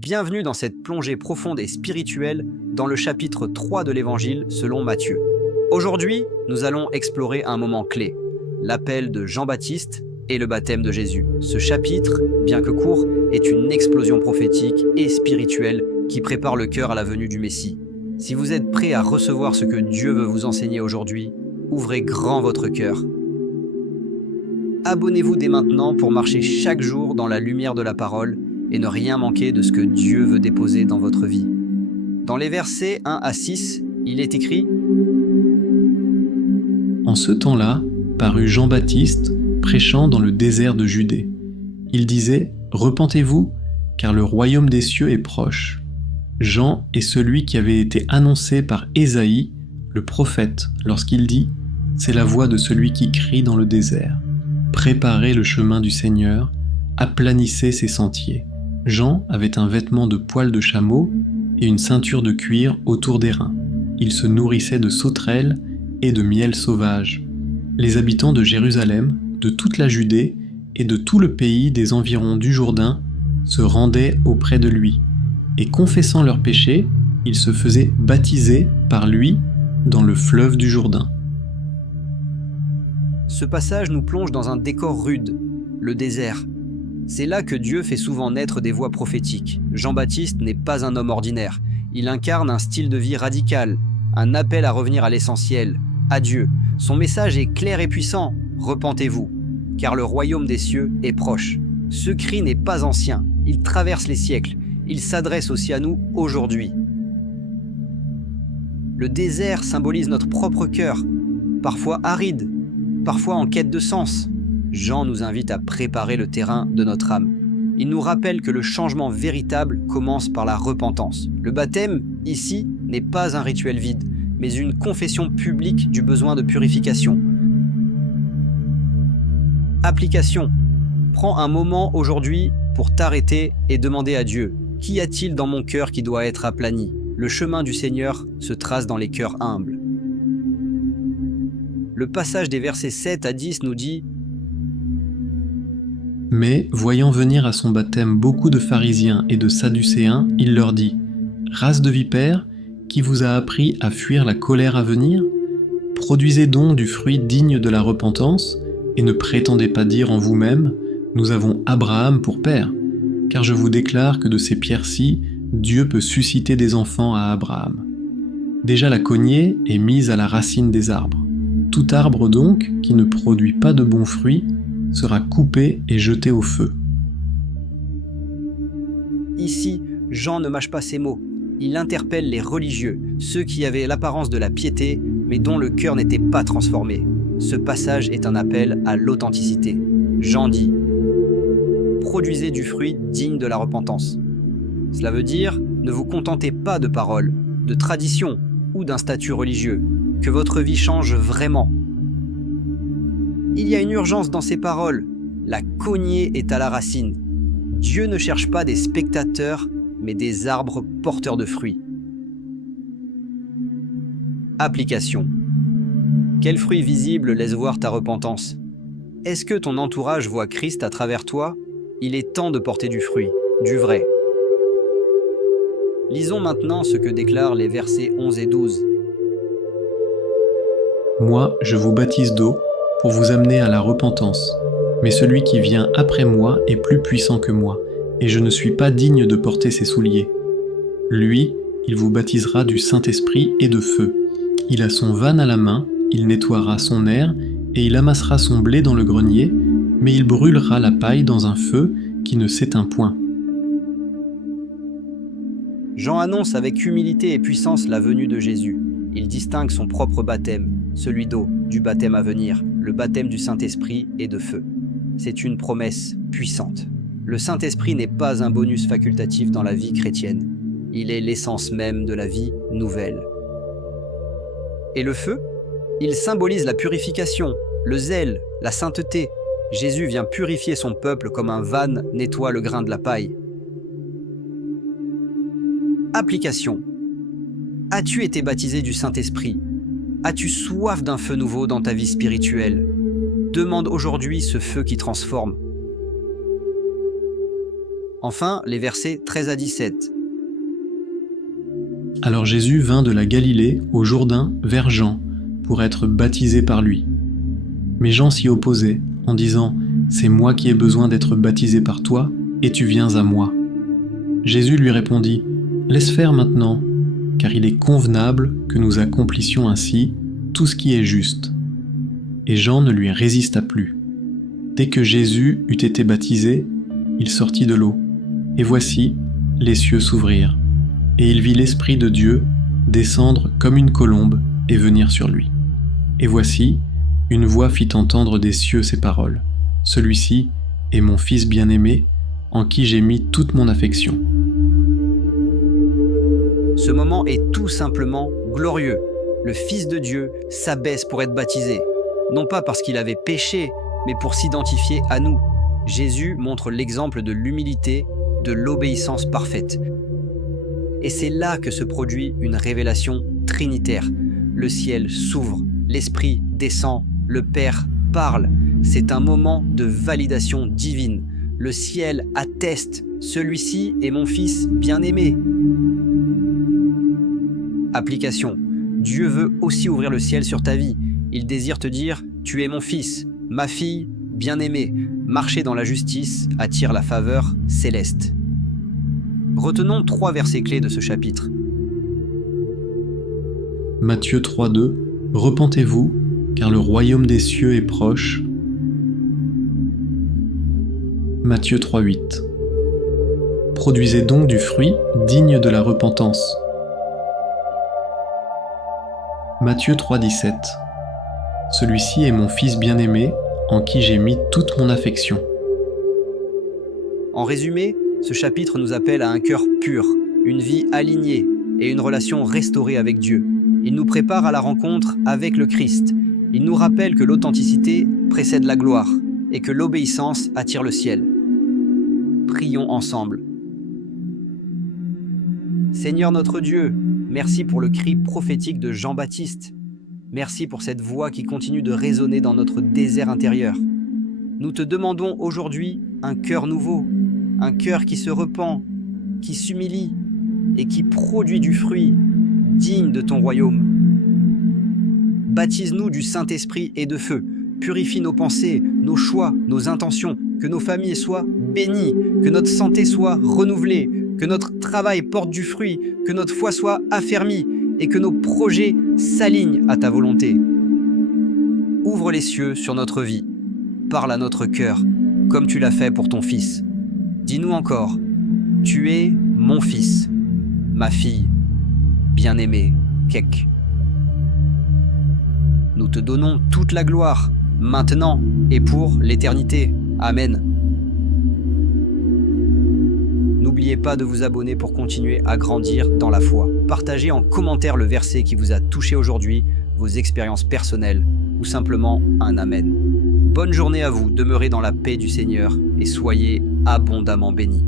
Bienvenue dans cette plongée profonde et spirituelle dans le chapitre 3 de l'Évangile selon Matthieu. Aujourd'hui, nous allons explorer un moment clé, l'appel de Jean-Baptiste et le baptême de Jésus. Ce chapitre, bien que court, est une explosion prophétique et spirituelle qui prépare le cœur à la venue du Messie. Si vous êtes prêt à recevoir ce que Dieu veut vous enseigner aujourd'hui, ouvrez grand votre cœur. Abonnez-vous dès maintenant pour marcher chaque jour dans la lumière de la parole et ne rien manquer de ce que Dieu veut déposer dans votre vie. Dans les versets 1 à 6, il est écrit « En ce temps-là, parut Jean-Baptiste prêchant dans le désert de Judée. Il disait « Repentez-vous, car le royaume des cieux est proche. » Jean est celui qui avait été annoncé par Ésaïe, le prophète, lorsqu'il dit « C'est la voix de celui qui crie dans le désert. Préparez le chemin du Seigneur, aplanissez ses sentiers. » Jean avait un vêtement de poil de chameau et une ceinture de cuir autour des reins. Il se nourrissait de sauterelles et de miel sauvage. Les habitants de Jérusalem, de toute la Judée et de tout le pays des environs du Jourdain se rendaient auprès de lui, et confessant leurs péchés, ils se faisaient baptiser par lui dans le fleuve du Jourdain. Ce passage nous plonge dans un décor rude, le désert. C'est là que Dieu fait souvent naître des voix prophétiques. Jean-Baptiste n'est pas un homme ordinaire. Il incarne un style de vie radical, un appel à revenir à l'essentiel, à Dieu. Son message est clair et puissant. Repentez-vous, car le royaume des cieux est proche. Ce cri n'est pas ancien, il traverse les siècles. Il s'adresse aussi à nous aujourd'hui. Le désert symbolise notre propre cœur, parfois aride, parfois en quête de sens. Jean nous invite à préparer le terrain de notre âme. Il nous rappelle que le changement véritable commence par la repentance. Le baptême, ici, n'est pas un rituel vide, mais une confession publique du besoin de purification. Application. Prends un moment aujourd'hui pour t'arrêter et demander à Dieu « Qu'y a-t-il dans mon cœur qui doit être aplani ?» Le chemin du Seigneur se trace dans les cœurs humbles. Le passage des versets 7 à 10 nous dit « Mais, voyant venir à son baptême beaucoup de pharisiens et de sadducéens, il leur dit « Race de vipères, qui vous a appris à fuir la colère à venir? Produisez donc du fruit digne de la repentance, et ne prétendez pas dire en vous-même « Nous avons Abraham pour père ». Car je vous déclare que de ces pierres-ci, Dieu peut susciter des enfants à Abraham. Déjà la cognée est mise à la racine des arbres. Tout arbre donc, qui ne produit pas de bons fruits, sera coupé et jeté au feu. » Ici, Jean ne mâche pas ses mots. Il interpelle les religieux, ceux qui avaient l'apparence de la piété, mais dont le cœur n'était pas transformé. Ce passage est un appel à l'authenticité. Jean dit « Produisez du fruit digne de la repentance. » Cela veut dire, ne vous contentez pas de paroles, de traditions ou d'un statut religieux, que votre vie change vraiment. Il y a une urgence dans ces paroles. La cognée est à la racine. Dieu ne cherche pas des spectateurs, mais des arbres porteurs de fruits. Application. Quel fruit visible laisse voir ta repentance? Est-ce que ton entourage voit Christ à travers toi? Il est temps de porter du fruit, du vrai. Lisons maintenant ce que déclarent les versets 11 et 12. « Moi, je vous baptise d'eau pour vous amener à la repentance. Mais celui qui vient après moi est plus puissant que moi, et je ne suis pas digne de porter ses souliers. Lui, il vous baptisera du Saint-Esprit et de feu. Il a son vanne à la main, il nettoiera son aire, et il amassera son blé dans le grenier, mais il brûlera la paille dans un feu qui ne s'éteint point. » Jean annonce avec humilité et puissance la venue de Jésus. Il distingue son propre baptême, celui d'eau, du baptême à venir, le baptême du Saint-Esprit et de feu. C'est une promesse puissante. Le Saint-Esprit n'est pas un bonus facultatif dans la vie chrétienne. Il est l'essence même de la vie nouvelle. Et le feu? Il symbolise la purification, le zèle, la sainteté. Jésus vient purifier son peuple comme un van nettoie le grain de la paille. Application. As-tu été baptisé du Saint-Esprit? As-tu soif d'un feu nouveau dans ta vie spirituelle? Demande aujourd'hui ce feu qui transforme. Enfin, les versets 13 à 17. Alors Jésus vint de la Galilée au Jourdain vers Jean pour être baptisé par lui. Mais Jean s'y opposait en disant « C'est moi qui ai besoin d'être baptisé par toi, et tu viens à moi. » Jésus lui répondit « Laisse faire maintenant, car il est convenable que nous accomplissions ainsi tout ce qui est juste. » Et Jean ne lui résista plus. Dès que Jésus eut été baptisé, il sortit de l'eau. Et voici, les cieux s'ouvrirent, et il vit l'Esprit de Dieu descendre comme une colombe et venir sur lui. Et voici, une voix fit entendre des cieux ces paroles. « Celui-ci est mon Fils bien-aimé, en qui j'ai mis toute mon affection. » Ce moment est tout simplement glorieux. Le Fils de Dieu s'abaisse pour être baptisé. Non pas parce qu'il avait péché, mais pour s'identifier à nous. Jésus montre l'exemple de l'humilité, de l'obéissance parfaite. Et c'est là que se produit une révélation trinitaire. Le ciel s'ouvre, l'Esprit descend, le Père parle. C'est un moment de validation divine. Le ciel atteste, celui-ci est mon Fils bien-aimé. Application. Dieu veut aussi ouvrir le ciel sur ta vie. Il désire te dire, tu es mon fils, ma fille bien-aimée. Marcher dans la justice attire la faveur céleste. Retenons 3 versets clés de ce chapitre. Matthieu 3,2 « Repentez-vous, car le royaume des cieux est proche. » Matthieu 3,8 « Produisez donc du fruit digne de la repentance. » Matthieu 3,17 « Celui-ci est mon Fils bien-aimé, en qui j'ai mis toute mon affection. » En résumé, ce chapitre nous appelle à un cœur pur, une vie alignée et une relation restaurée avec Dieu. Il nous prépare à la rencontre avec le Christ. Il nous rappelle que l'authenticité précède la gloire et que l'obéissance attire le ciel. Prions ensemble. Seigneur notre Dieu, merci pour le cri prophétique de Jean-Baptiste. Merci pour cette voix qui continue de résonner dans notre désert intérieur. Nous te demandons aujourd'hui un cœur nouveau, un cœur qui se repent, qui s'humilie et qui produit du fruit digne de ton royaume. Baptise-nous du Saint-Esprit et de feu. Purifie nos pensées, nos choix, nos intentions, que nos familles soient bénies, que notre santé soit renouvelée, que notre travail porte du fruit, que notre foi soit affermie et que nos projets s'alignent à ta volonté. Ouvre les cieux sur notre vie. Parle à notre cœur, comme tu l'as fait pour ton Fils. Dis-nous encore, tu es mon Fils, ma fille, bien-aimée, Kek. Nous te donnons toute la gloire, maintenant et pour l'éternité. Amen. N'oubliez pas de vous abonner pour continuer à grandir dans la foi. Partagez en commentaire le verset qui vous a touché aujourd'hui, vos expériences personnelles ou simplement un Amen. Bonne journée à vous, demeurez dans la paix du Seigneur et soyez abondamment bénis.